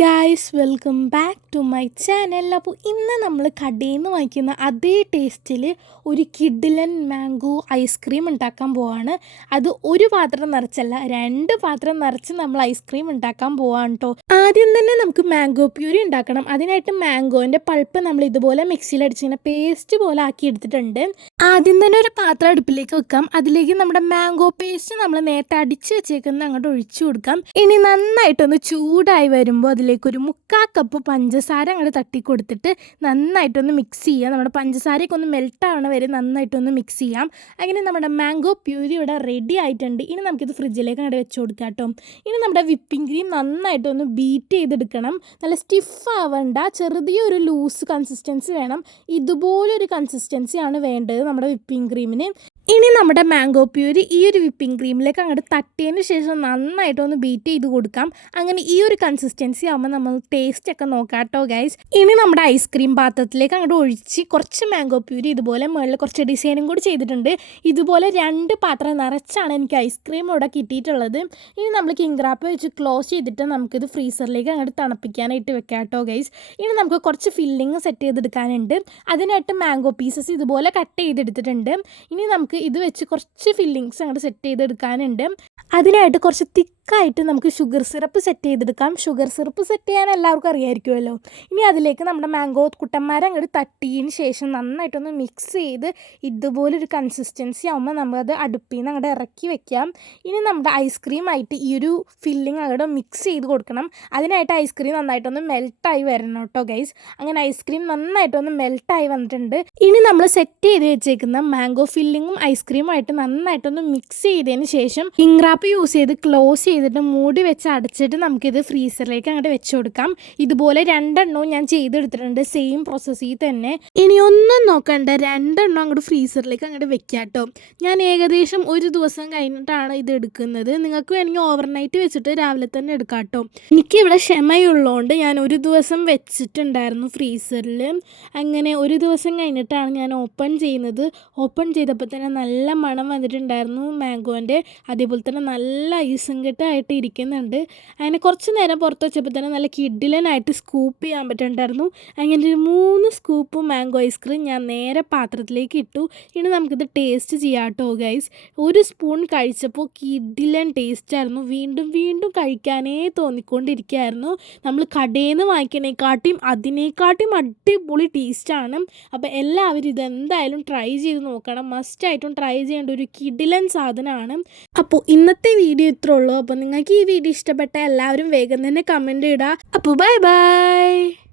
Guys welcome back to my channel അപ്പോൾ ഇന്ന് നമ്മൾ കടയിൽ നിന്ന് വാങ്ങിക്കുന്ന അതേ ടേസ്റ്റിൽ ഒരു കിഡിലൻ മാംഗോ ഐസ്ക്രീം ഉണ്ടാക്കാൻ പോവാണ്. അത് ഒരു പാത്രം നിറച്ചല്ല രണ്ട് പാത്രം നിറച്ച് നമ്മൾ ഐസ്ക്രീം ഉണ്ടാക്കാൻ പോവാണ് കേട്ടോ ആദ്യം തന്നെ നമുക്ക് മാംഗോ പ്യൂരി ഉണ്ടാക്കണം. അതിനായിട്ട് മാംഗോന്റെ പൾപ്പ് നമ്മൾ ഇതുപോലെ മിക്സിയിൽ അടിച്ചിങ്ങനെ പേസ്റ്റ് പോലെ ആക്കി എടുത്തിട്ടുണ്ട്. ആദ്യം തന്നെ ഒരു പാത്രം അടുപ്പിലേക്ക് വെക്കാം. അതിലേക്ക് നമ്മുടെ മാംഗോ പേസ്റ്റ് നമ്മൾ നേരത്തെ അടിച്ച് വെച്ചേക്കുന്ന അങ്ങോട്ട് ഒഴിച്ചു കൊടുക്കാം. ഇനി നന്നായിട്ടൊന്ന് ചൂടായി വരുമ്പോൾ അതിലേക്ക് ഒരു മുക്കാ കപ്പ് പഞ്ചസാര അങ്ങോട്ട് തട്ടി കൊടുത്തിട്ട് നന്നായിട്ടൊന്ന് മിക്സ് ചെയ്യാം. നമ്മുടെ പഞ്ചസാരയൊക്കെ ഒന്ന് മെൽട്ട് ആവണ വരെ നന്നായിട്ടൊന്ന് മിക്സ് ചെയ്യാം. അങ്ങനെ നമ്മുടെ മാംഗോ പ്യൂരി ഇവിടെ റെഡി ആയിട്ടുണ്ട്. ഇനി നമുക്കിത് ഫ്രിഡ്ജിലേക്ക് അങ്ങോട്ട് വെച്ച് കൊടുക്കാം കേട്ടോ. ഇനി നമ്മുടെ വിപ്പിംഗ് ക്രീം നന്നായിട്ടൊന്ന് ബീറ്റ് ചെയ്തെടുക്കണം. നല്ല സ്റ്റിഫ് ആവണ്ട. ചെറുതിയൊരു ലൂസ് കൺസിസ്റ്റൻസി വേണം. ഇതുപോലൊരു കൺസിസ്റ്റൻസി ആണ് വേണ്ടത്. നമ്മുടെ വിപ്പിംഗ് ക്രീമിന് ഇനി നമ്മുടെ മാംഗോ പ്യൂരി ഈ ഒരു വിപ്പിംഗ് ക്രീമിലേക്ക് അങ്ങോട്ട് തട്ടിയതിന് ശേഷം നന്നായിട്ട് ഒന്ന് ബീറ്റ് ചെയ്ത് കൊടുക്കാം. അങ്ങനെ ഈ ഒരു കൺസിസ്റ്റൻസി ആകുമ്പോൾ നമ്മൾ ടേസ്റ്റ് ഒക്കെ നോക്കാം കേട്ടോ ഗൈസ് ഇനി നമ്മുടെ ഐസ്ക്രീം പാത്രത്തിലേക്ക് അങ്ങോട്ട് ഒഴിച്ച് കുറച്ച് മാംഗോ പ്യൂരി ഇതുപോലെ മുകളിൽ കുറച്ച് ഡിസൈനും കൂടി ചെയ്തിട്ടുണ്ട്. ഇതുപോലെ രണ്ട് പാത്രം നിറച്ചാണ് എനിക്ക് ഐസ്ക്രീം ഇവിടെ കിട്ടിയിട്ടുള്ളത്. ഇനി നമ്മൾ കിങ്ക്രാപ്പ് വെച്ച് ക്ലോസ് ചെയ്തിട്ട് നമുക്കിത് ഫ്രീസറിലേക്ക് അങ്ങോട്ട് തണുപ്പിക്കാനായിട്ട് വെക്കാം കേട്ടോ ഗൈസ് ഇനി നമുക്ക് കുറച്ച് ഫില്ലിങ് സെറ്റ് ചെയ്തെടുക്കാനുണ്ട്. അതിനായിട്ട് മാംഗോ പീസസ് ഇതുപോലെ കട്ട് ചെയ്തെടുത്തിട്ടുണ്ട്. ഇനി നമുക്ക് ഇത് വെച്ച് കുറച്ച് ഫില്ലിങ്സ് അങ്ങോട്ട് സെറ്റ് ചെയ്തെടുക്കാനുണ്ട്. അതിനായിട്ട് കുറച്ച് തിക്കായിട്ട് നമുക്ക് ഷുഗർ സിറപ്പ് സെറ്റ് ചെയ്തെടുക്കാം. ഷുഗർ സിറപ്പ് സെറ്റ് ചെയ്യാൻ എല്ലാവർക്കും അറിയാമായിരിക്കുമല്ലോ ഇനി അതിലേക്ക് നമ്മുടെ മാംഗോ കുട്ടന്മാരെ അങ്ങോട്ട് തട്ടിയതിന് ശേഷം നന്നായിട്ടൊന്ന് മിക്സ് ചെയ്ത് ഇതുപോലൊരു കൺസിസ്റ്റൻസി ആകുമ്പോൾ നമ്മളത് അടുപ്പിൽ നിന്ന് അങ്ങോട്ട് ഇറക്കി വെക്കാം. ഇനി നമ്മുടെ ഐസ്ക്രീം ആയിട്ട് ഈ ഒരു ഫില്ലിങ് അങ്ങോട്ട് മിക്സ് ചെയ്ത് കൊടുക്കണം. അതിനായിട്ട് ഐസ്ക്രീം നന്നായിട്ടൊന്ന് മെൽട്ടായി വരണം കേട്ടോ ഗൈസ് അങ്ങനെ ഐസ്ക്രീം നന്നായിട്ടൊന്ന് മെൽട്ടായി വന്നിട്ടുണ്ട്. ഇനി നമ്മൾ സെറ്റ് ചെയ്ത് വെച്ചേക്കുന്ന മാംഗോ ഫില്ലിങ്ങും ഐസ്ക്രീമായിട്ട് നന്നായിട്ടൊന്ന് മിക്സ് ചെയ്തതിന് ശേഷം ഇംഗ്രാപ്പ് യൂസ് ചെയ്ത് ക്ലോസ് ചെയ്തിട്ട് മൂടി വെച്ച് അടച്ചിട്ട് നമുക്കിത് ഫ്രീസറിലേക്ക് അങ്ങോട്ട് വെച്ച് കൊടുക്കാം. ഇതുപോലെ രണ്ടെണ്ണവും ഞാൻ ചെയ്തെടുത്തിട്ടുണ്ട്. സെയിം പ്രോസസ്സിൽ തന്നെ. ഇനി ഒന്നും നോക്കണ്ട. രണ്ടെണ്ണം അങ്ങോട്ട് ഫ്രീസറിലേക്ക് അങ്ങോട്ട് വെക്കാം കേട്ടോ ഞാൻ ഏകദേശം ഒരു ദിവസം കഴിഞ്ഞിട്ടാണ് ഇത് എടുക്കുന്നത്. നിങ്ങൾക്ക് വേണമെങ്കിൽ ഓവർനൈറ്റ് വെച്ചിട്ട് രാവിലെ തന്നെ എടുക്കാം കേട്ടോ എനിക്കിവിടെ ക്ഷമയുള്ളതുകൊണ്ട് ഞാൻ ഒരു ദിവസം വെച്ചിട്ടുണ്ടായിരുന്നു ഫ്രീസറിൽ അങ്ങനെ ഒരു ദിവസം കഴിഞ്ഞിട്ടാണ് ഞാൻ ഓപ്പൺ ചെയ്യുന്നത്. ഓപ്പൺ ചെയ്തപ്പോൾ തന്നെ നല്ല മണം വന്നിട്ടുണ്ടായിരുന്നു മാംഗോന്റെ അതേപോലെ തന്നെ നല്ല ഐസും കെട്ടായിട്ട് ഇരിക്കുന്നുണ്ട്. അങ്ങനെ കുറച്ച് നേരം പുറത്ത് വെച്ചപ്പോൾ തന്നെ നല്ല കിഡിലനായിട്ട് സ്കൂപ്പ് ചെയ്യാൻ പറ്റുന്നുണ്ടായിരുന്നു അങ്ങനെ ഒരു മൂന്ന് സ്കൂപ്പ് മാംഗോ ഐസ്ക്രീം ഞാൻ നേരെ പാത്രത്തിലേക്ക് ഇട്ടു. ഇനി നമുക്കിത് ടേസ്റ്റ് ചെയ്യാം കേട്ടോ ഗൈസ് ഒരു സ്പൂൺ കഴിച്ചപ്പോൾ കിഡിലൻ ടേസ്റ്റ് ആയിരുന്നു. വീണ്ടും വീണ്ടും കഴിക്കാനേ തോന്നിക്കൊണ്ടിരിക്കുകയായിരുന്നു. നമ്മൾ കടയിൽ നിന്ന് വാങ്ങിക്കണേക്കാട്ടിയും അതിനേക്കാട്ടിയും അടിപൊളി ടേസ്റ്റാണ് അപ്പോൾ എല്ലാവരും ഇതെന്തായാലും ട്രൈ ചെയ്ത് നോക്കണം. മസ്റ്റായിട്ടും ട്രൈ ചെയ്യേണ്ട ഒരു കിഡിലൻ സാധനമാണ്. അപ്പോൾ ഇന്നത്തെ വീഡിയോ ഇത്രേ ഉള്ളൂ. അപ്പോൾ നിങ്ങൾക്ക് ഈ വീഡിയോ ഇഷ്ടപ്പെട്ട എല്ലാവരും വേഗം തന്നെ കമന്റ് ഇടുക അപ്പോൾ ബൈ ബൈ